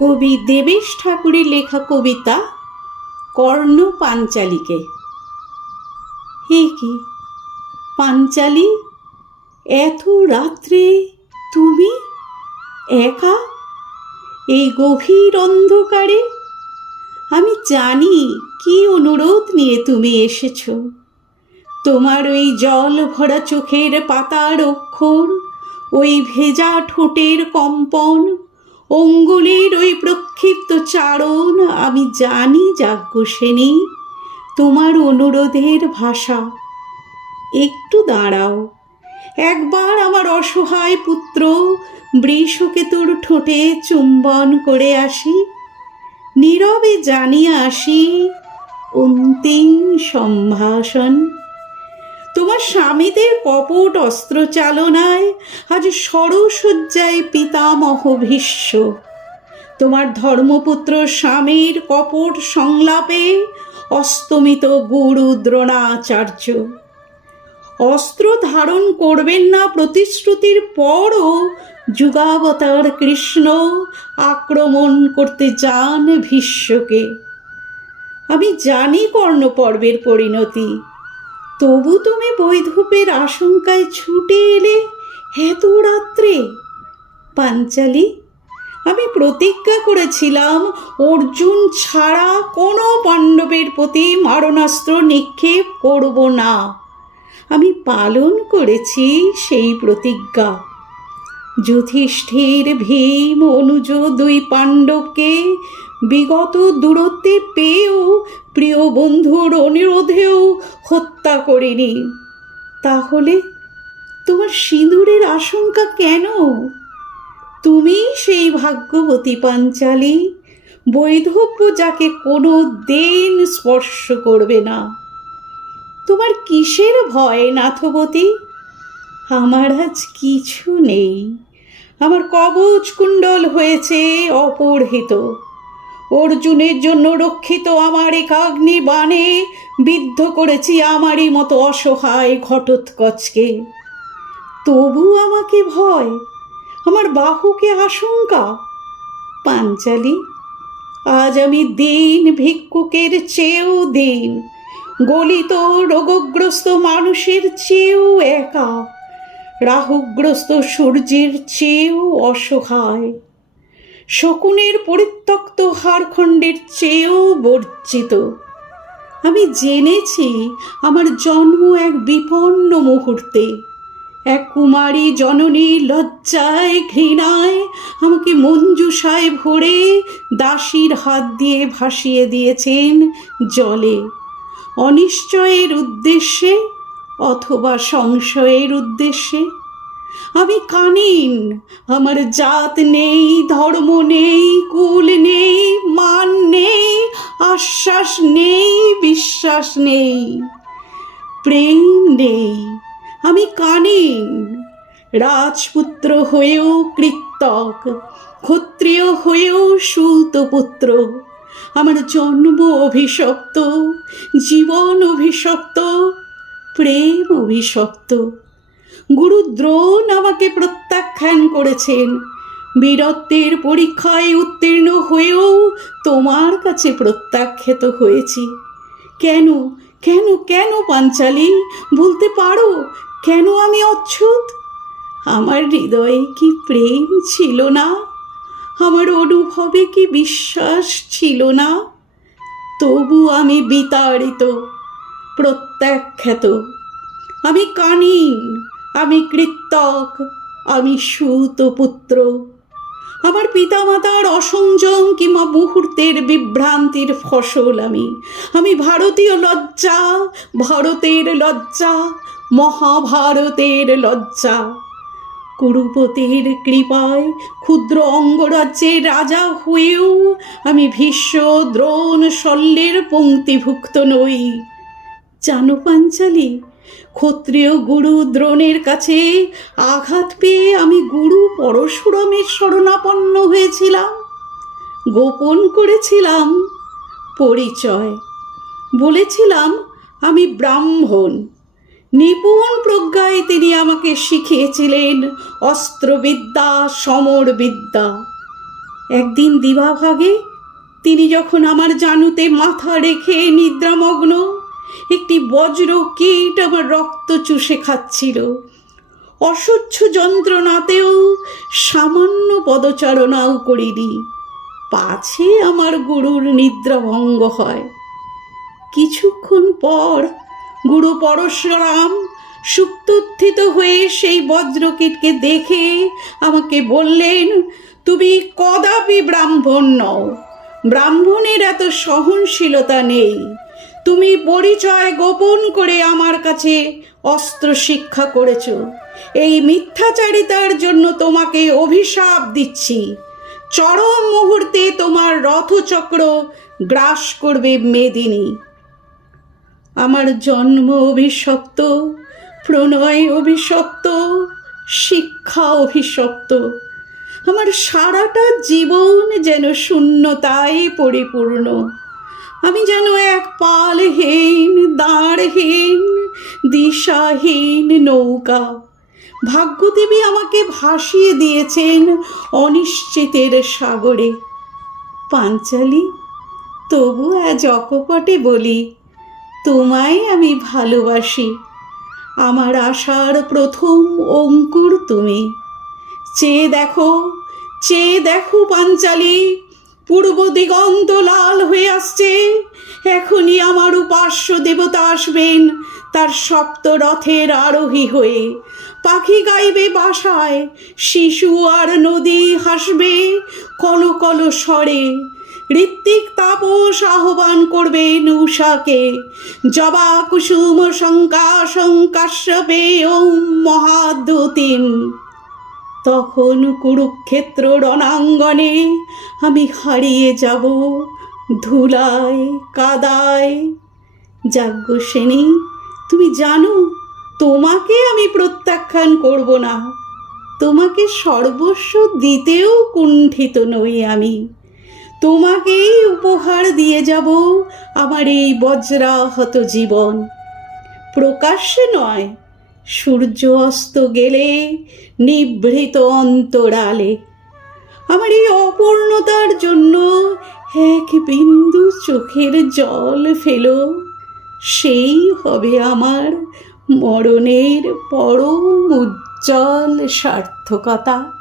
কবি দেবেশ ঠাকুরের লেখা কবিতা কর্ণ পাঞ্চালীকে। হে কি? পাঞ্চালী, এত রাত্রে তুমি একা? এই গভীর অন্ধকারে আমি জানি কি অনুরোধ নিয়ে তুমি এসেছ। তোমার ওই জল ভরা চোখের পাতার অক্ষর, ওই ভেজা ঠোঁটের কম্পন অঙ্গুলির ওই প্রক্ষিপ্ত চারণ আমি জানি যাজ্ঞসেনী তোমার অনুরোধের ভাষা। একটু দাঁড়াও। একবার আমার অসহায় পুত্র বৃষকেতুর ঠোঁটে চুম্বন করে আসি। নীরবে জানিয়ে আসি, অন্তিম সম্ভাষণ। তোমার স্বামীদের কপট অস্ত্র চালনায় আজ সরসজ্জায় পিতামহ ভীষ্ম। তোমার ধর্মপুত্র স্বামীর কপট সংলাপে অস্তমিত গুরু দ্রোণাচার্য। অস্ত্র ধারণ করবেন না প্রতিশ্রুতির পরও যুগাবতার কৃষ্ণ আক্রমণ করতে যান ভীষ্মকে। আমি জানি কর্ণপর্বের পরিণতি। তবু তুমি বৈধূপের আশঙ্কায় ছুটে এলে এত রাত্রে? পাঞ্চালি, আমি প্রতিজ্ঞা করেছিলাম, অর্জুন ছাড়া কোনো পাণ্ডবের প্রতি মারণাস্ত্র নিক্ষেপ করব না। আমি পালন করেছি সেই প্রতিজ্ঞা। যুধিষ্ঠির ভীম অনুজ দুই পাণ্ডবকে বিগত দূরত্বে পেয়েও প্রিয় বন্ধুর অনুরোধেও হত্যা করিনি। তাহলে তোমার সিঁদুরের আশঙ্কা কেন? তুমি সেই ভাগ্যবতী পাঞ্চালী, বৈধব্য যাকে কোনো দিন স্পর্শ করবে না। তোমার কিসের ভয়, নাথবতী? আমার আজ কিছু নেই। আমার কবচ কুণ্ডল হয়েছে অপহৃত। অর্জুনের জন্য রক্ষিত আমার একাগ্নি বাণে বিদ্ধ করেছি আমারই মতো অসহায় ঘটোৎকচকে। তবু আমাকে ভয়, আমার বাহুকে আশঙ্কা। পাঞ্চালি, আজ আমি দিন ভিক্ষুকের চেয়েও দিন, গলিত রোগগ্রস্ত মানুষের চেয়েও একা। রাহুগ্রস্ত সূর্যের চেয়েও অসহায়। শকুনের পরিত্যক্ত হাড়খণ্ডের চেয়েও বর্জিত। আমি জেনেছি আমার জন্ম এক বিপন্ন মুহূর্তে। এক কুমারী জননী লজ্জায়, ঘৃণায় আমাকে মঞ্জুষায় ভরে দাসীর হাত দিয়ে ভাসিয়ে দিয়েছেন জলে। অনিশ্চয়ের উদ্দেশ্যে অথবা সংশয়ের উদ্দেশ্যে? আমি কানিন, আমার জাত নেই, ধর্ম নেই, কুল নেই, মান নেই, আশ্বাস নেই, বিশ্বাস নেই, প্রেম নেই। আমি কানিন, রাজপুত্র হয়েও কৃতক, ক্ষত্রিয় হয়েও সুতপুত্র আমার জন্ম অভিশপ্ত, জীবন অভিশপ্ত প্রেম অভিশপ্ত। গুরু দ্রোণ আমাকে প্রত্যাখ্যান করেছেন। বীরত্বের পরীক্ষায় উত্তীর্ণ হয়েও তোমার কাছে প্রত্যাখ্যাত হয়েছি। কেন কেন কেন পাঞ্চালী বলতে পারো? কেন আমি অচ্ছুত আমার হৃদয়ে কি প্রেম ছিল না? আমার অনুভবে কি বিশ্বাস ছিল না? তবু আমি বিতাড়িত। প্রত্যাখ্যাত। আমি কানিন, আমি কৃতক আমি সুতপুত্র আমার পিতামাতার অসংযম কিংবা মুহূর্তের বিভ্রান্তির ফসল আমি। আমি ভারতীয় লজ্জা, ভারতের লজ্জা, মহাভারতের লজ্জা। কুরুপতির কৃপায় ক্ষুদ্র অঙ্গরাজ্যের রাজা হয়েও আমি ভীষ্ম দ্রোণ শল্যের পঙ্ক্তিভুক্ত নই। জানো পাঞ্চালী, ক্ষত্রিয় গুরু দ্রোণের কাছে আঘাত পেয়ে আমি গুরু পরশুরামের শরণাপন্ন হয়েছিলাম। গোপন করেছিলাম পরিচয়। বলেছিলাম, আমি ব্রাহ্মণ। নিপুণ প্রজ্ঞায় তিনি আমাকে শিখিয়েছিলেন অস্ত্রবিদ্যা, সমরবিদ্যা। একদিন দিবাভাগে তিনি যখন আমার জানুতে মাথা রেখে নিদ্রামগ্ন একটি বজ্র কীট আমার রক্ত চুষে খাচ্ছিল। অসহ্য যন্ত্রণাতেও সামান্য পদচারণাও করিনি। পাছে আমার গুরুর নিদ্রাভঙ্গ হয়। কিছুক্ষণ পর গুরু পরশুরাম সুপ্তোত্থিত হয়ে সেই বজ্রকীটকে দেখে আমাকে বললেন, তুমি কদাপি ব্রাহ্মণ নও। ব্রাহ্মণের এত সহনশীলতা নেই। তুমি পরিচয় গোপন করে আমার কাছে অস্ত্র শিক্ষা করেছ। এই মিথ্যাচারিতার জন্য তোমাকে অভিশাপ দিচ্ছি। চরম মুহূর্তে তোমার রথচক্র গ্রাস করবে মেদিনী। আমার জন্ম অভিশপ্ত, প্রণয় অভিশপ্ত, শিক্ষা অভিশপ্ত। আমার সারাটা জীবন যেন শূন্যতায় পরিপূর্ণ। আমি যেন এক পালহীন, দাঁড়হীন, দিশাহীন নৌকা। ভাগ্যদেবী আমাকে ভাসিয়ে দিয়েছেন অনিশ্চিতের সাগরে। পাঞ্চালি, তবু আজ অকপটে বলি, তোমায় আমি ভালোবাসি। আমার আশার প্রথম অঙ্কুর তুমি। চেয়ে দেখো চেয়ে দেখো পাঞ্চালি পূর্ব দিগন্ত লাল হয়ে আসছে। এখনই আমার উপাস্য দেবতা আসবেন, তার সপ্ত রথের আরোহী হয়ে। পাখি গাইবে বাসায়, শিশু আর নদী হাসবে, কলো কলো স্বরে। ঋত্বিক তাপস আহ্বান করবে নৌষাকে জবা কুসুম শঙ্কা শঙ্কাশ্যপে ওম মহাদ্যুতিম। তখন কুরুক্ষেত্র রণাঙ্গনে আমি হারিয়ে যাব। ধুলায়, কাদায়। যাজ্ঞসেনী তুমি জানো, তোমাকে আমি প্রত্যাখ্যান করব না। তোমাকে সর্বস্ব দিতেও কুণ্ঠিত নই আমি। তোমাকেই উপহার দিয়ে যাব আমার এই বজ্রাহত জীবন। প্রকাশ্যে নয় সূর্য অস্ত গেলে নিভৃত অন্তরালে। আমার এই অপূর্ণতার জন্য এক বিন্দু চোখের জল ফেলো। সেই হবে আমার মরণের পরম উজ্জ্বল সার্থকতা।